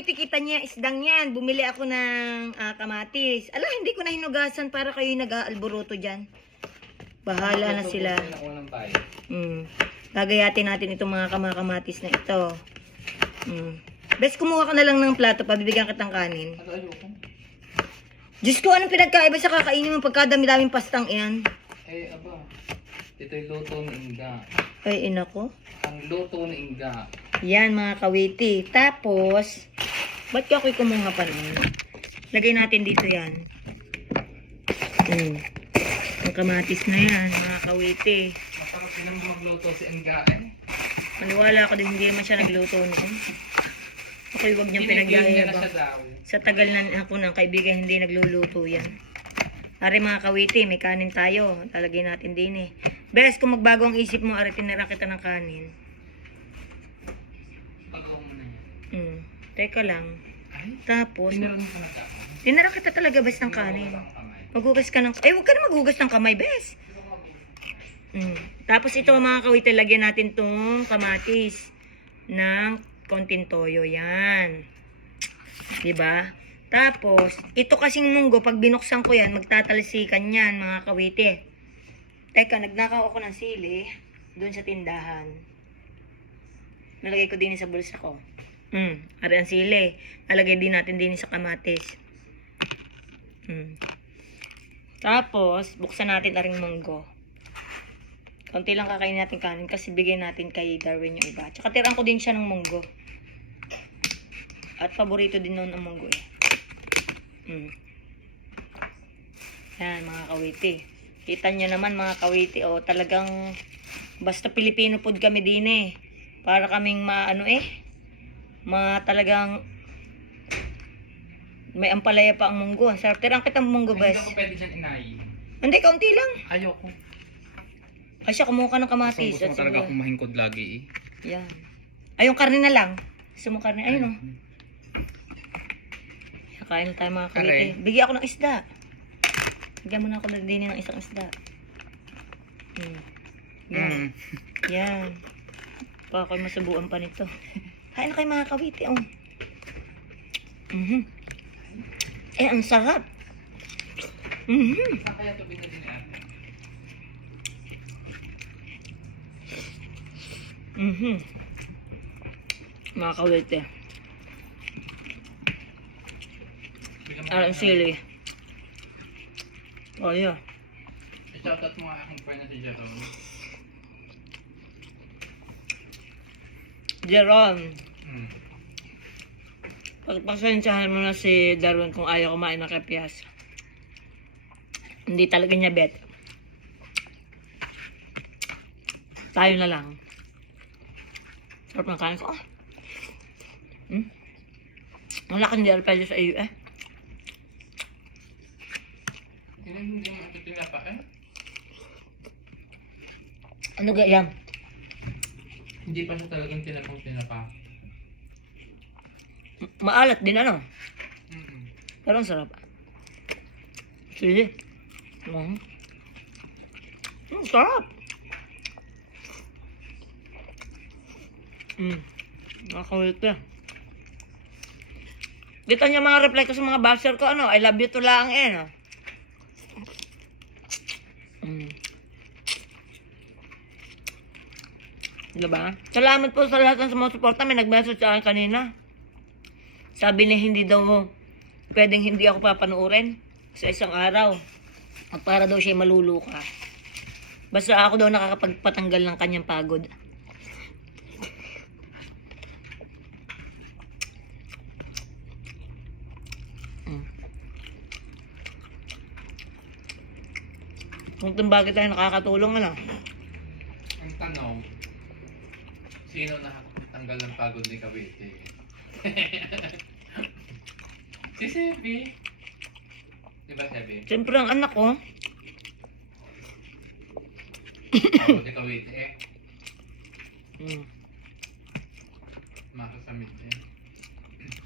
kawiti, kita niya, isdang yan. Bumili ako ng kamatis. Ala, hindi ko na hinugasan para kayo nag-aalboroto dyan. Bahala na sila. Gagayatin natin itong mga kamatis na ito. Bes, kumuha ka na lang ng plato, pabibigyan kitang kanin. Diyos ko, anong pinagkaiba sa kakainin mo pagkadami-daming pastang yan? Eh, aba. Ito'y luto ng Inga. Ay, ina ko. Ang luto ng Inga. Yan, mga kawiti. Tapos, ba't ka ako'y kumuha pa nun? Lagay natin dito yan. Ang kamatis na yan, mga kawiti. Masarap din ang magluto si Inga eh. Maniwala ako din, hindi naman siya nagluto noon. Ako'y wag niyang pinagyayabang. Sa tagal na ako ng kaibigan, hindi nagluluto yan. Ari mga kawiti, may kanin tayo. Talagay natin din eh. Bes, kung magbago ang isip mo, ari tinira kita ng kanin. Pagawa mo na yan. Teka lang. Ay? Tapos, Tinira mo ka na ka. tinira kita talaga bes ng kanin. Maghugas ka ng... Ay, huwag ka na maghugas ng kamay, bes. Tapos ito mga kawiti, lagyan natin tong kamatis ng konting toyo. Yan. Diba? Tapos, ito kasing munggo, pag binuksan ko yan, magtatalsikan yan, mga kawiti. Teka, nagnakaw ako ng sili doon sa tindahan. Nalagay ko din sa bulsa ko. Ari ang sili. Nalagay din natin din sa kamatis. Tapos, buksan natin aring munggo. Konti lang kakainin natin kanin kasi bigay natin kay Darwin yung iba. Tsaka tirang ko din siya ng munggo. At paborito din noon ang munggo eh. Yan mga kawiti. Kita nyo naman mga kawiti. O talagang basta Pilipino food kami din eh. Para kaming talagang may ampalaya pa ang munggo. Sarap. Tirang kitang munggo bes. Hindi ako pwede dyan inay. Hindi, kaunti lang. Ayoko. Ay siya, kumuha ka ng kamatis. Gusto mo talaga akong mahingkod lagi eh. Yan. Ay, yung karne na lang. Gusto mo karne? Ayun o. Kain na tayo mga kawiti. Bigyan ako ng isda. Bigyan mo na ako din ng isang isda. Yan. Yan. Baka ako'y masubuan pa nito. Kain na kayo mga kawiti. Eh, ang sarap. Kaya ito binili ni ate. Mga kawiti. Ang sili. Oh, yeah. I-shoutout mo ang aking friend na si Jerome. Jerome. Pagpasensyahan mo na si Darwin kung ayaw kumain ng kapias. Hindi talaga niya bet. Tayo na lang. Sarap ng kain ko. Ang laking di arpelyo sa iyo eh. Hindi mo ito tinapa eh. Ano gayam? Hindi pa siya talagang tinapa. Maalat din ano? Pero ang sarap. Sige. Sarap. Nakakawit ka. Kita niyo mga reply ko sa mga basher ko, ano? I love you to lang eh, no? Diba? Salamat po sa lahat ng sumusuporta. May nag-message sa akin kanina. Sabi niya hindi daw pwedeng hindi ako papanuorin sa isang araw. At para daw siya maluluka. Basta ako daw nakakapagpatanggal ng kanyang pagod. Kung bakit tayo nakakatulong, ano? Ang tanong, sino nakakatanggal ng pagod ni Cavite? Si Sebi. Diba Sebi? Siyempre ang anak ko. Pagod ni Cavite eh. Makasamit eh.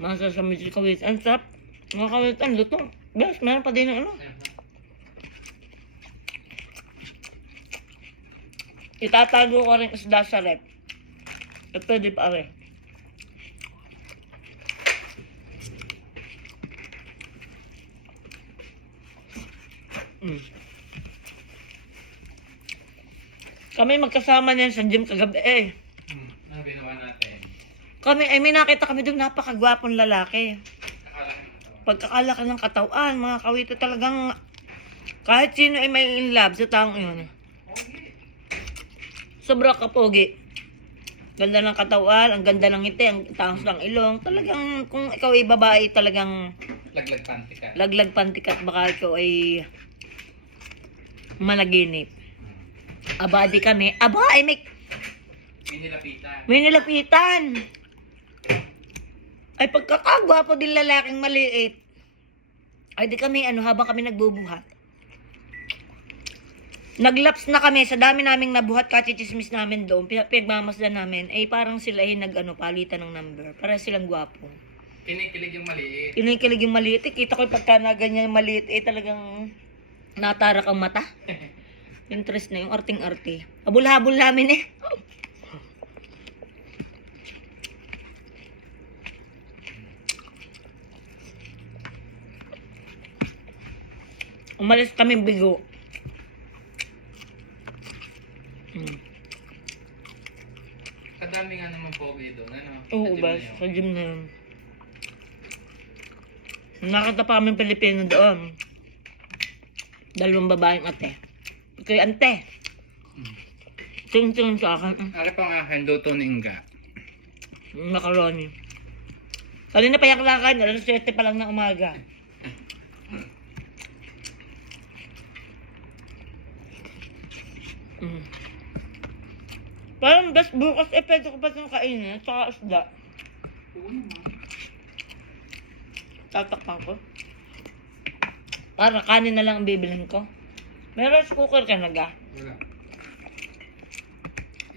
Masasamit si kawit. Ang sarap. Mga kawit, ang lutong. Yes, meron pa din ng ano. Itatago ko rin isda sa rep. Pwede pa rin. Mm. Kami magkasama niyan sa gym kagabi eh. Ano ginawa natin? Kami, ay may nakita kami doon napakagwapong lalaki. Akala ko ng katawan. Pagkakalaki ng katawan, mga kawito talagang kahit sino ay may in love sa taong yun. Okay. Sobra kapogi. Ganda ng katawan, ang ganda ng ngiti, ang tangos ng ilong. Talagang kung ikaw ay babae, talagang Laglag panty ka. laglag pantikat baka ikaw ay managinip. Abadi kami. Aba, ay may May nilapitan. May nilapitan. Ay pagkakagwapo din lalaking maliit. Ay di kami habang kami nagbubuhat. Naglaps na kami sa dami naming nabuhat kachichismis namin doon. Pinagmamasdan namin ay parang sila ay palitan ng number. Para silang gwapo. Kinikilig yung maliit. Kinikilig yung maliit. Kita ko pagka na ganyan yung maliit talagang natarak ang mata. Interest na yung arting-arte. Habol-habol namin eh. Umalis kami bigo. Kadami nga naman pogi doon. Ano? Oo Sa gym ba? na yun. Sa gym na yun. Nakita pa kami Pilipino doon. Dalawang babaeng ate. Kay ante. Tingin sa akin. Ano pang akin, luto ni Inga. Macaroni. Kanina pa yaklakan. Alas 7 pa lang ng umaga. Mm. Parang best bukas pwede ko pa itong kainin at saka isda. Oo naman. Tatakpan ko. Para kanin na lang ang bibilhin ko. May rice cooker ka na ga? Wala.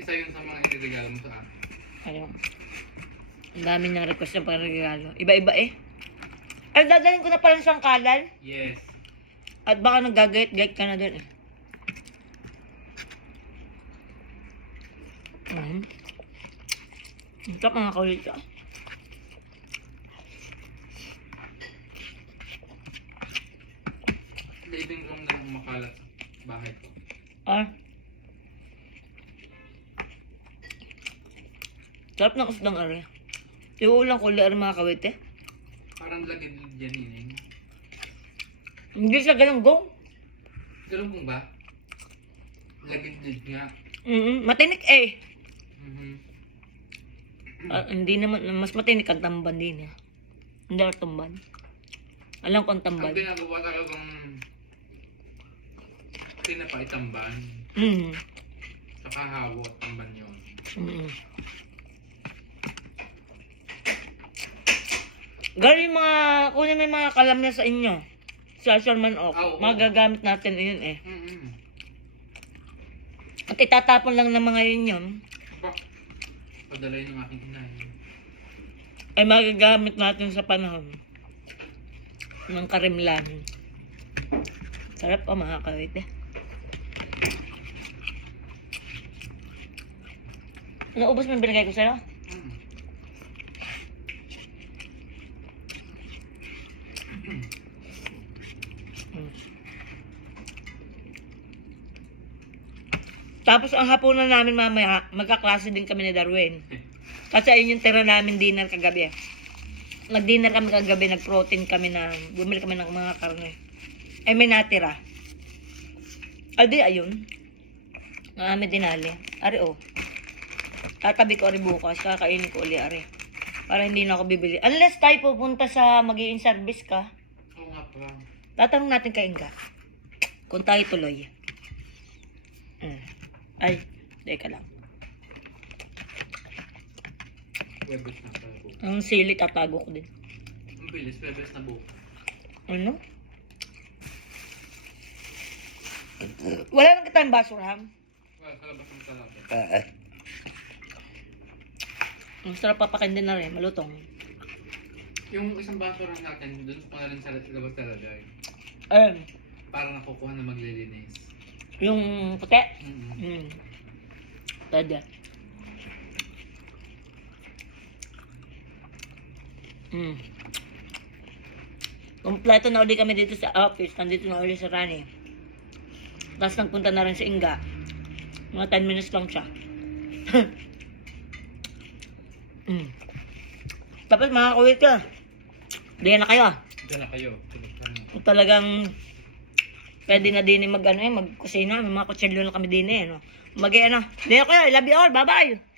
Isa yun sa mga iregalo mo sa akin. Ayun. Ang dami niyang request na pang-regalo. Iba-iba eh. Ay, dadalhin ko na pala siyang kalal. Yes. At baka naggagayit-gayit ka na dun eh. Ang sarap mga kaulit ka. Living room na makalat sa bahay ko. Ah. Sarap ng usdang ari. Iuulang ko ulit mga kawit eh. Parang lagid dyan yun. Hindi siya ganun go. Ganun ba? Lagid nga. Matinik eh. Mhm. Hindi naman, mas matinik ang tamban din eh. Hindi ako tamban. Alam ko ang Ang tamban. ginagawa talagang pinapaitamban. Saka hawo at tamban yun. Galing mga, kunin mo yung mga kalam niya sa inyo. Sa Sherman Oak. Oo. Magagamit natin yun eh. Mhm. At itatapon lang ng mga yun. Aba, padalay ng aking inay. Ay magagamit natin sa panahon ng karimlan. Sarap pa mga kawit eh. Naubos mo yung binigay ko sa'yo? Mhm. Tapos ang hapunan namin mamaya, magkaklase din kami ni Darwin. Kasi ayun yung tira namin dinner kagabi. Nag-dinner kami kagabi, nag-protein kami bumili kami ng mga karne. Ay may natira. Adi ayun. Ang amin dinali. Ari oh. Tatabi ko ari bukas, kakainin ko uli ari. Para hindi na ako bibili. Unless tayo pupunta sa mag-i-in service ka, Oo nga pa. tatanong natin kay Inga. Kung tayo tuloy. Ay, teka lang. Webes na pala po. Ang sili tatago ko din. Ang bilis, webes na buka. Ano? Wala nang kitang basurahan. Well, kalabas ng talaga. Ang sarap papakin din na rin, malutong. Yung isang baso lang natin, dun pa rin sa labas talaga. Parang nakukuha na maglilinis. Yung puti. Mhm. Pwede. Kompleto na ulit kami dito sa office. Nandito na ulit sa Rani. Tapos nagpunta na rin si Inga. Mga 10 minutes lang siya. Tapos mga kuwit ka. Diyan na kayo. Diyan na kayo. Tulog lang. Talagang pwede na din magkusina. May mga kutsilyo na kami din no. Diyan na kayo. I love you all. Bye-bye.